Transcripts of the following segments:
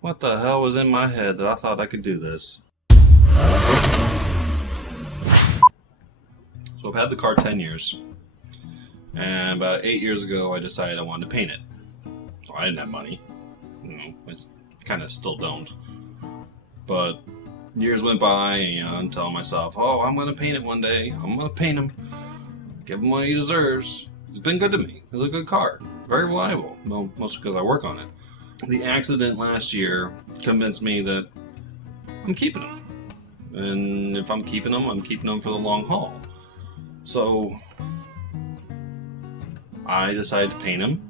What the hell was in my head that I thought I could do this? So I've had the car 10 years. And about 8 years ago, I decided I wanted to paint it. So I didn't have money. I kind of still don't. But years went by, and I'm telling myself, oh, I'm going to paint it one day. I'm going to paint him. Give him what he deserves. It's been good to me. It's a good car. Very reliable. Well, mostly because I work on it. The accident last year convinced me that I'm keeping him. And if I'm keeping him for the long haul. So I decided to paint him.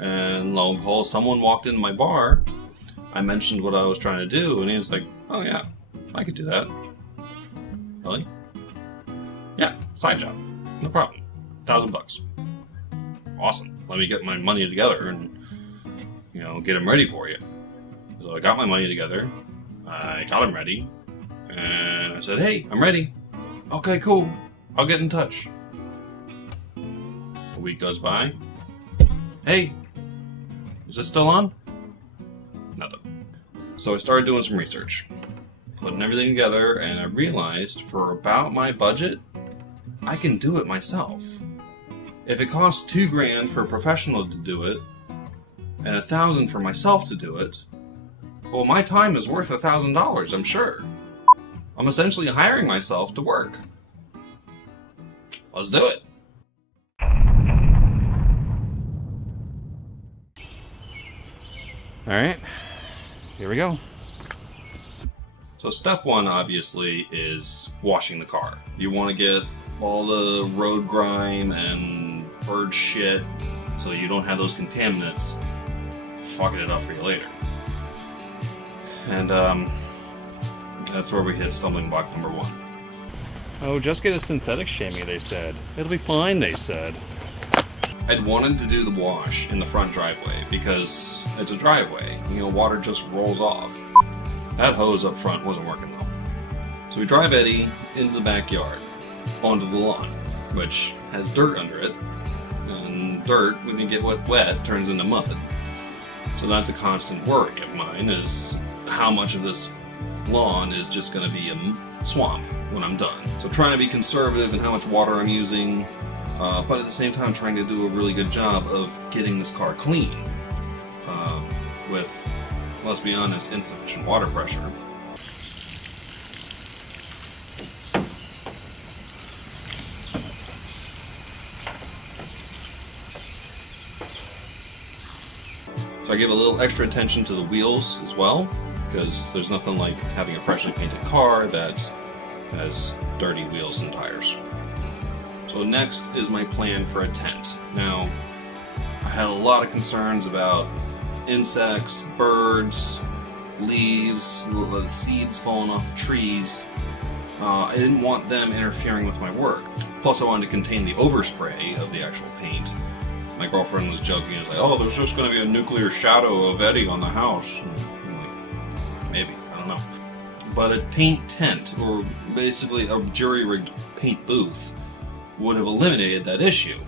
And lo and behold, someone walked into my bar. I mentioned what I was trying to do, and he's like, oh yeah, I could do that. Really? Yeah, side job. No problem. $1,000. Awesome. Let me get my money together and, get him ready for you. So I got my money together. I got him ready. And I said, hey, I'm ready. Okay, cool. I'll get in touch. A week goes by. Hey, is this still on? Nothing. So I started doing some research, putting everything together, and I realized for about my budget, I can do it myself. If it costs $2,000 for a professional to do it, and $1,000 for myself to do it, well, my time is worth $1,000, I'm sure. I'm essentially hiring myself to work. Let's do it. Alright, here we go. So step one, obviously, is washing the car. You want to get all the road grime and bird shit so you don't have those contaminants fucking it up for you later. And that's where we hit stumbling block number one. Oh, just get a synthetic chamois, they said. It'll be fine, they said. I'd wanted to do the wash in the front driveway because it's a driveway. Water just rolls off. That hose up front wasn't working though. So we drive Eddie into the backyard, onto the lawn, which has dirt under it. And dirt, when you get wet, turns into mud. So that's a constant worry of mine, is how much of this lawn is just going to be a swamp when I'm done. So trying to be conservative in how much water I'm using, but at the same time trying to do a really good job of getting this car clean with, let's be honest, insufficient water pressure. So I give a little extra attention to the wheels as well, because there's nothing like having a freshly painted car that has dirty wheels and tires. So next is my plan for a tent. Now, I had a lot of concerns about insects, birds, leaves, the seeds falling off the trees. I didn't want them interfering with my work. Plus I wanted to contain the overspray of the actual paint. My girlfriend was joking, it's like, oh, there's just going to be a nuclear shadow of Eddie on the house. I'm like, maybe, I don't know. But a paint tent, or basically a jury-rigged paint booth, would have eliminated that issue.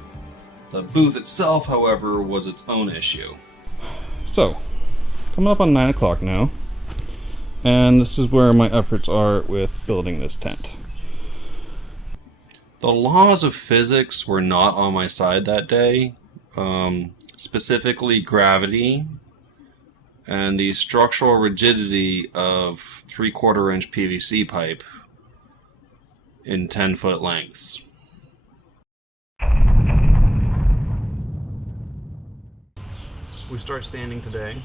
The booth itself, however, was its own issue. So, coming up on 9 o'clock now, and this is where my efforts are with building this tent. The laws of physics were not on my side that day. Specifically gravity and the structural rigidity of 3/4 inch PVC pipe in 10-foot lengths. We start sanding today.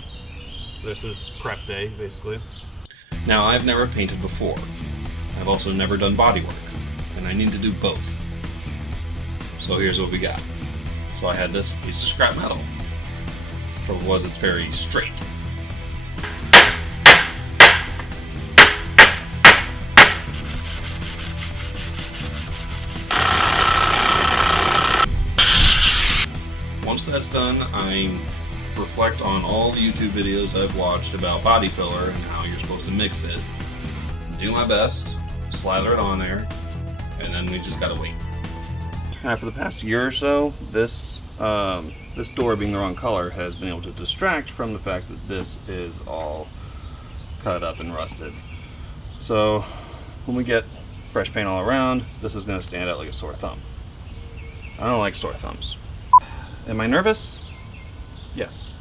This is prep day, basically. Now, I've never painted before. I've also never done body work, and I need to do both. So here's what we got. So I had this piece of scrap metal. Trouble was, it's very straight. Once that's done, I reflect on all the YouTube videos I've watched about body filler and how you're supposed to mix it. Do my best, slather it on there, and then we just gotta wait. For the past year or so, this this door being the wrong color has been able to distract from the fact that this is all cut up and rusted. So when we get fresh paint all around, this is going to stand out like a sore thumb. I don't like sore thumbs. Am I nervous? Yes.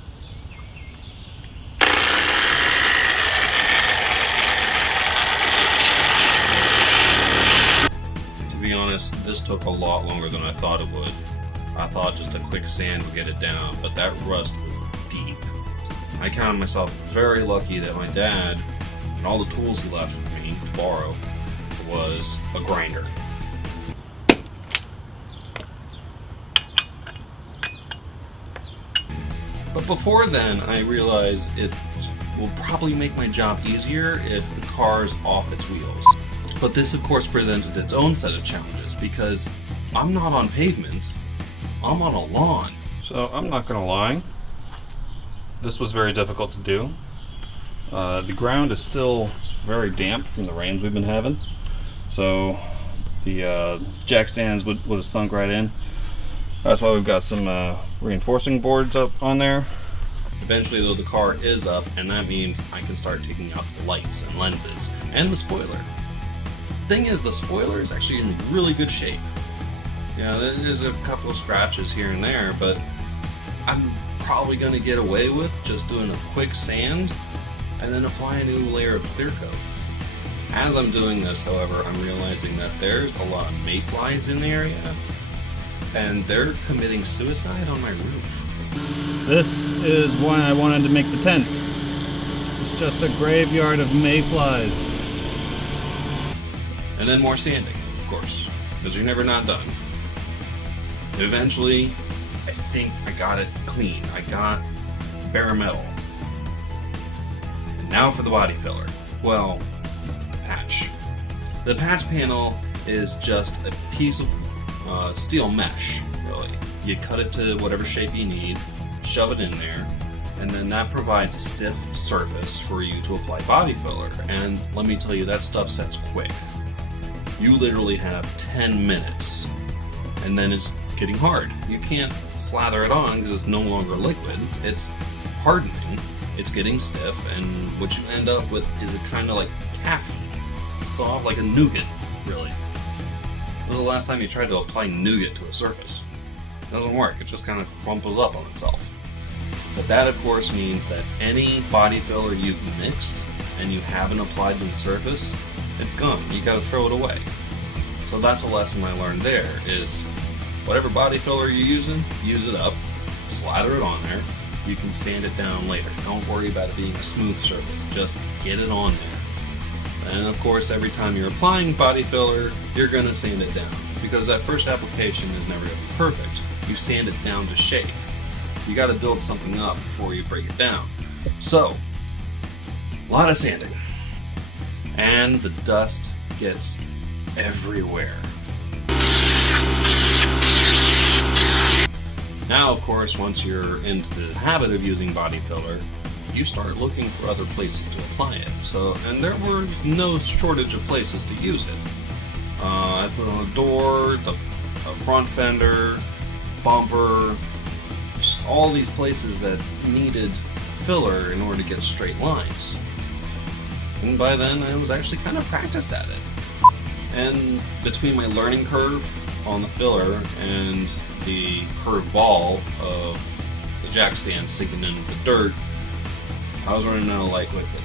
To be honest, this took a lot longer than I thought it would. I thought just a quick sand would get it down, but that rust was deep. I counted myself very lucky that my dad, and all the tools he left for me to borrow, was a grinder. But before then, I realized it will probably make my job easier if the car's off its wheels. But this, of course, presented its own set of challenges because I'm not on pavement, I'm on a lawn. So I'm not gonna lie, this was very difficult to do. The ground is still very damp from the rains we've been having, so the jack stands would have sunk right in. That's why we've got some reinforcing boards up on there. Eventually, though, the car is up, and that means I can start taking out the lights and lenses and the spoiler. Thing is, the spoiler is actually in really good shape. Yeah, there's a couple of scratches here and there, but I'm probably going to get away with just doing a quick sand and then apply a new layer of clear coat. As I'm doing this, however, I'm realizing that there's a lot of mayflies in the area, and they're committing suicide on my roof. This is why I wanted to make the tent. It's just a graveyard of mayflies. And then more sanding, of course, because you're never not done. Eventually, I think I got it clean. I got bare metal. And now for the body filler. Well, patch. The patch panel is just a piece of steel mesh, really. You cut it to whatever shape you need, shove it in there, and then that provides a stiff surface for you to apply body filler. And let me tell you, that stuff sets quick. You literally have 10 minutes, and then it's getting hard. You can't slather it on because it's no longer liquid. It's hardening, it's getting stiff, and what you end up with is a kind of like taffy. Soft, like a nougat, really. When was the last time you tried to apply nougat to a surface? It doesn't work, it just kind of crumples up on itself. But that, of course, means that any body filler you've mixed and you haven't applied to the surface, it's gone. You gotta throw it away. So that's a lesson I learned there, is whatever body filler you're using, use it up, slather it on there. You can sand it down later. Don't worry about it being a smooth surface, just get it on there. And of course, every time you're applying body filler, you're gonna sand it down, because that first application is never gonna be perfect. You sand it down to shape. You gotta build something up before you break it down. So, a lot of sanding. And the dust gets everywhere. Now, of course, once you're into the habit of using body filler, you start looking for other places to apply it. And there were no shortage of places to use it. I put on a door, the front fender, bumper, just all these places that needed filler in order to get straight lines. And by then, I was actually kind of practiced at it. And between my learning curve on the filler and the curved ball of the jack stand sinking into the dirt, I was running out of light quickly.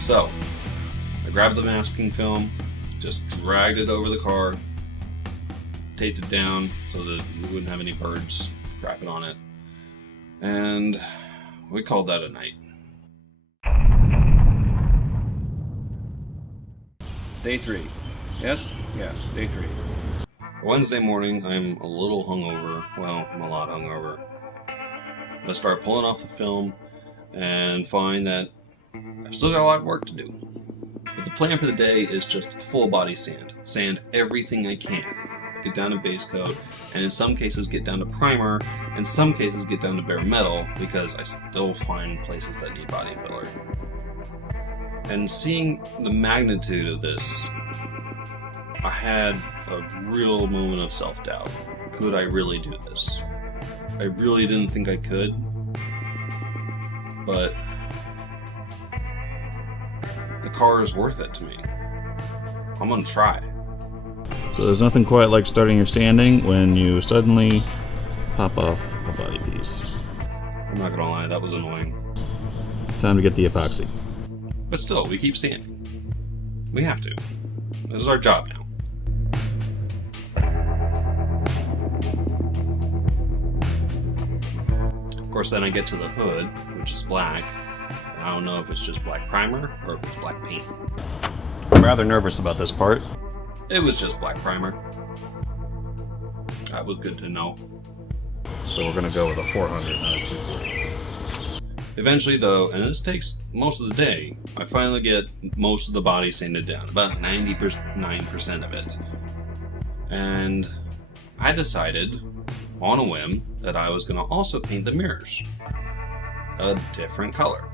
So, I grabbed the masking film, just dragged it over the car, taped it down so that we wouldn't have any birds crapping on it, and we called that a night. Day 3. Yes? Yeah, day 3. Wednesday morning, I'm a little hungover. Well, I'm a lot hungover. I start pulling off the film and find that I've still got a lot of work to do. But the plan for the day is just full body sand. Sand everything I can. Get down to base coat, and in some cases get down to primer, in some cases get down to bare metal, because I still find places that need body filler. And seeing the magnitude of this, I had a real moment of self-doubt. Could I really do this? I really didn't think I could, but the car is worth it to me. I'm gonna try. So there's nothing quite like starting your sanding when you suddenly pop off a body piece. I'm not gonna lie, that was annoying. Time to get the epoxy. But still, we keep sanding. We have to. This is our job now. Of course, then I get to the hood, which is black. And I don't know if it's just black primer or if it's black paint. I'm rather nervous about this part. It was just black primer. That was good to know. So we're gonna go with a 400, not a 240. Eventually though, and this takes most of the day, I finally get most of the body sanded down, about 99% of it. And I decided, on a whim, that I was gonna also paint the mirrors a different color.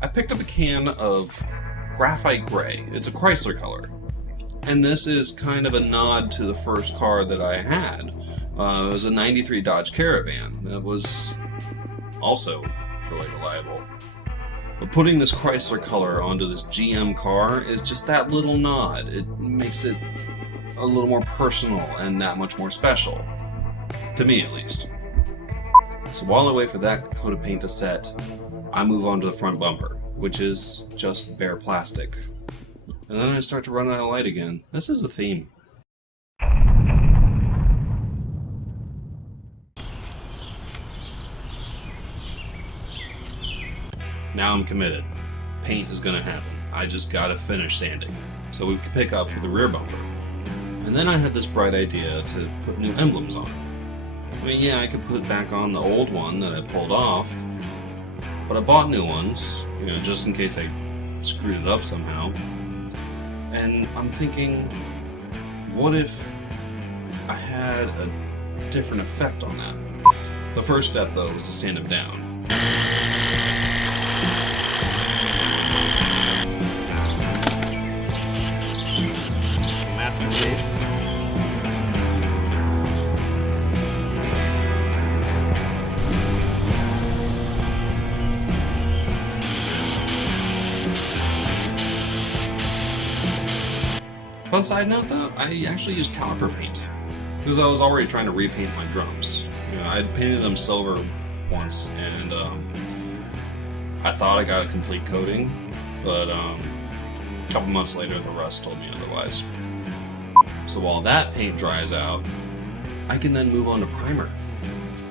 I picked up a can of graphite gray. It's a Chrysler color. And this is kind of a nod to the first car that I had. It was a 93 Dodge Caravan that was also really reliable. But putting this Chrysler color onto this GM car is just that little nod. It makes it a little more personal and that much more special. To me, at least. So while I wait for that coat of paint to set, I move on to the front bumper, which is just bare plastic. And then I start to run out of light again. This is a theme. Now I'm committed. Paint is gonna happen. I just gotta finish sanding. So we can pick up the rear bumper. And then I had this bright idea to put new emblems on. I mean, yeah, I could put back on the old one that I pulled off, but I bought new ones, you know, just in case I screwed it up somehow. And I'm thinking, what if I had a different effect on that? The first step, though, was to sand them down. Masking tape. Fun side note though, I actually used caliper paint because I was already trying to repaint my drums. You know, I'd painted them silver once, and I thought I got a complete coating, but a couple months later the rust told me otherwise. So while that paint dries out, I can then move on to primer.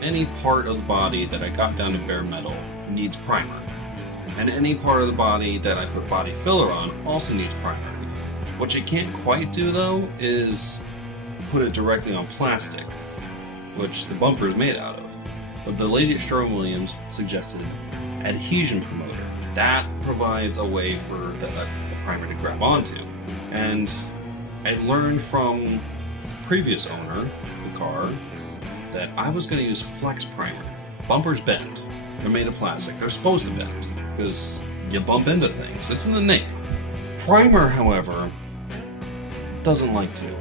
Any part of the body that I got down to bare metal needs primer, and any part of the body that I put body filler on also needs primer. What you can't quite do though is put it directly on plastic, which the bumper is made out of. But the lady at Sherwin-Williams suggested adhesion promoter. That provides a way for the primer to grab onto. And I learned from the previous owner of the car that I was going to use flex primer. Bumpers bend. They're made of plastic. They're supposed to bend because you bump into things. It's in the name. Primer, however, doesn't like to.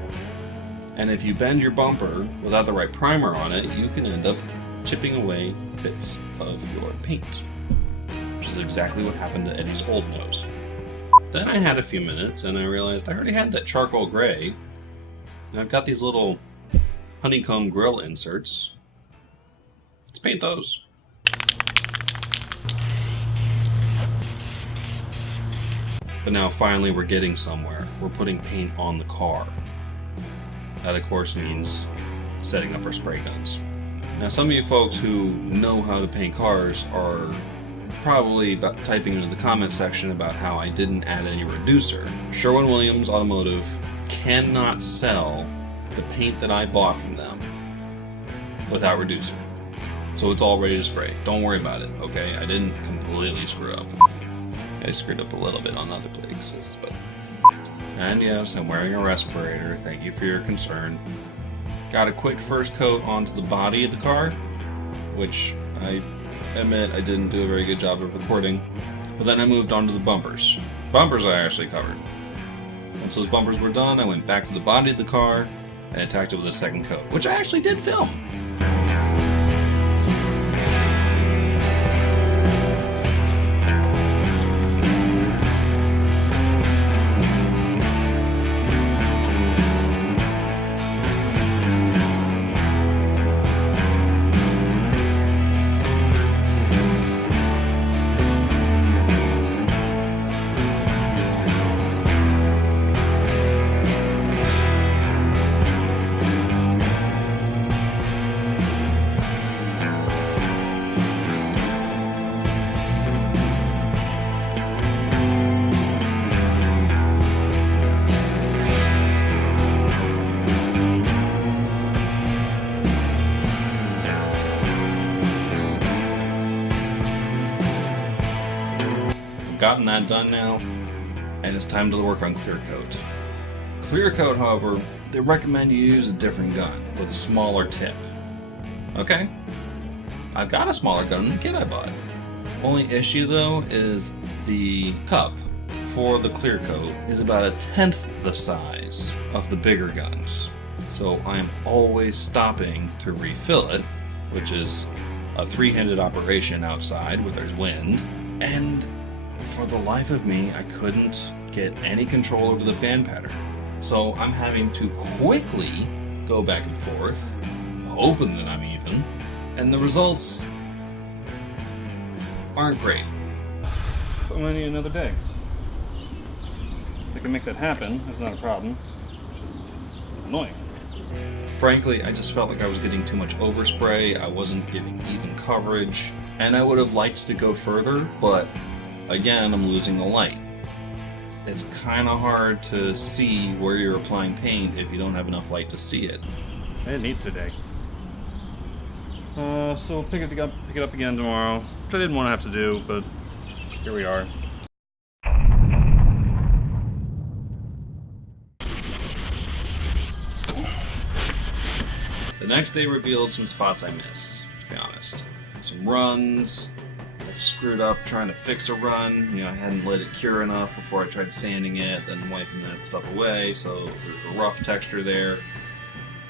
And if you bend your bumper without the right primer on it, you can end up chipping away bits of your paint, which is exactly what happened to Eddie's old nose. Then I had a few minutes and I realized I already had that charcoal gray, and I've got these little honeycomb grill inserts. Let's paint those. But now finally we're getting somewhere. We're putting paint on the car. That of course means setting up our spray guns. Now some of you folks who know how to paint cars are probably typing into the comment section about how I didn't add any reducer. Sherwin-Williams Automotive cannot sell the paint that I bought from them without reducer. So it's all ready to spray. Don't worry about it, okay? I didn't completely screw up. I screwed up a little bit on other places, but... And yes, I'm wearing a respirator. Thank you for your concern. Got a quick first coat onto the body of the car, which I admit I didn't do a very good job of recording. But then I moved on to the bumpers. Bumpers I actually covered. Once those bumpers were done, I went back to the body of the car and attacked it with a second coat, which I actually did film. gotten that done now, and it's time to work on clear coat. Clear coat, however, they recommend you use a different gun with a smaller tip. Okay, I've got a smaller gun in the kit I bought. Only issue though is the cup for the clear coat is about 1/10 the size of the bigger guns. So I'm always stopping to refill it, which is a three-handed operation outside where there's wind. And for the life of me, I couldn't get any control over the fan pattern. So I'm having to quickly go back and forth, hoping that I'm even, and the results aren't great. I'm gonna need another day. If I can make that happen, that's not a problem. It's just annoying. Frankly, I just felt like I was getting too much overspray, I wasn't giving even coverage, and I would have liked to go further, but again, I'm losing the light. It's kind of hard to see where you're applying paint if you don't have enough light to see it. I didn't need today. So we'll pick it up again tomorrow, which I didn't want to have to do, but here we are. The next day revealed some spots I missed, to be honest. Some runs that screwed up trying to fix a run. You know, I hadn't let it cure enough before I tried sanding it, then wiping that stuff away, so there's a rough texture there.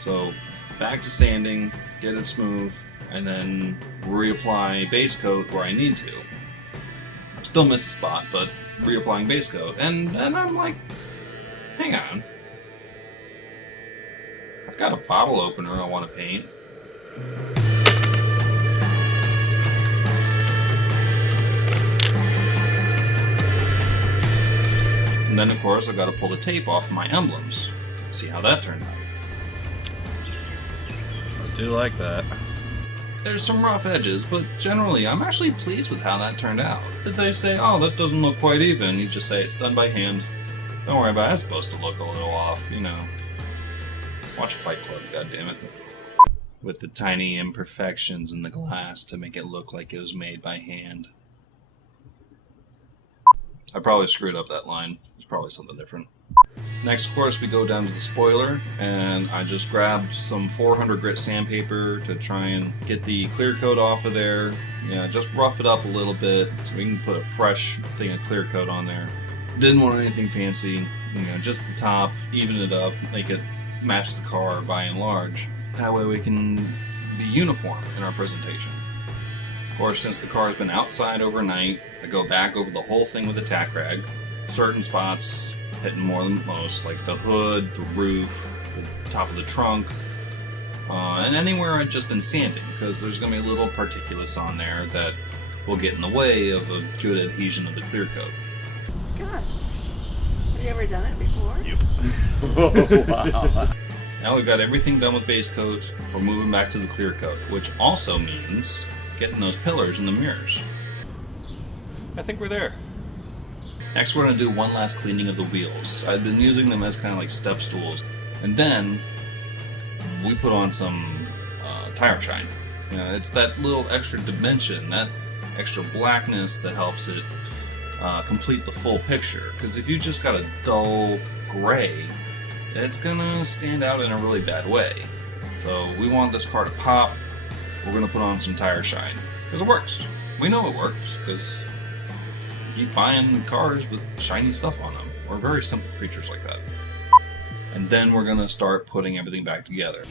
So back to sanding, get it smooth, and then reapply base coat where I need to. I still missed a spot, but reapplying base coat, and I'm like, hang on. I've got a bottle opener I want to paint. And then of course I've got to pull the tape off of my emblems. See how that turned out. I do like that. There's some rough edges, but generally I'm actually pleased with how that turned out. If they say, oh, that doesn't look quite even, you just say it's done by hand. Don't worry about it, it's supposed to look a little off, you know. Watch Fight Club, goddammit. With the tiny imperfections in the glass to make it look like it was made by hand. I probably screwed up that line. It's probably something different. Next, of course, we go down to the spoiler, and I just grabbed some 400 grit sandpaper to try and get the clear coat off of there. Yeah, just rough it up a little bit so we can put a fresh thing of clear coat on there. Didn't want anything fancy, you know, just the top, even it up, make it match the car by and large. That way we can be uniform in our presentation. Of course, since the car has been outside overnight, I go back over the whole thing with a tack rag. Certain spots hitting more than most, like the hood, the roof, the top of the trunk, and anywhere I've just been sanding, because there's going to be little particulates on there that will get in the way of a good adhesion of the clear coat. Gosh, have you ever done it before? Yep. Oh, wow. Now we've got everything done with base coat, we're moving back to the clear coat, which also means getting those pillars in the mirrors. I think we're there. Next we're going to do one last cleaning of the wheels. I've been using them as kind of like step stools. And then we put on some tire shine. You know, it's that little extra dimension, that extra blackness that helps it complete the full picture. Because if you just got a dull gray, it's going to stand out in a really bad way. So we want this car to pop. We're going to put on some tire shine. Because it works. We know it works because we keep buying cars with shiny stuff on them. We're very simple creatures like that. And then we're going to start putting everything back together.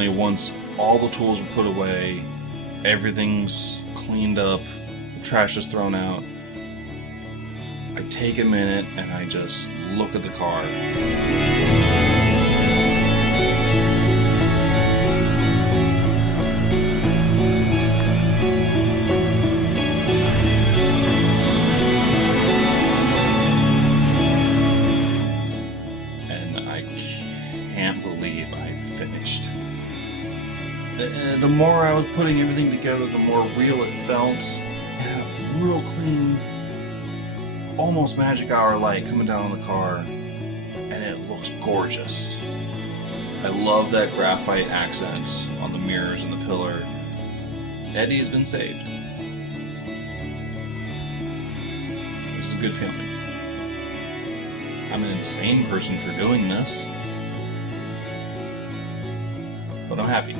finally, once all the tools are put away, everything's cleaned up, the trash is thrown out, I take a minute and I just look at the car. And I can't believe I finished. The more I was putting everything together, the more real it felt. I have real clean, almost magic hour light coming down on the car, and it looks gorgeous. I love that graphite accent on the mirrors and the pillar. Eddie's been saved. This is a good feeling. I'm an insane person for doing this, but I'm happy.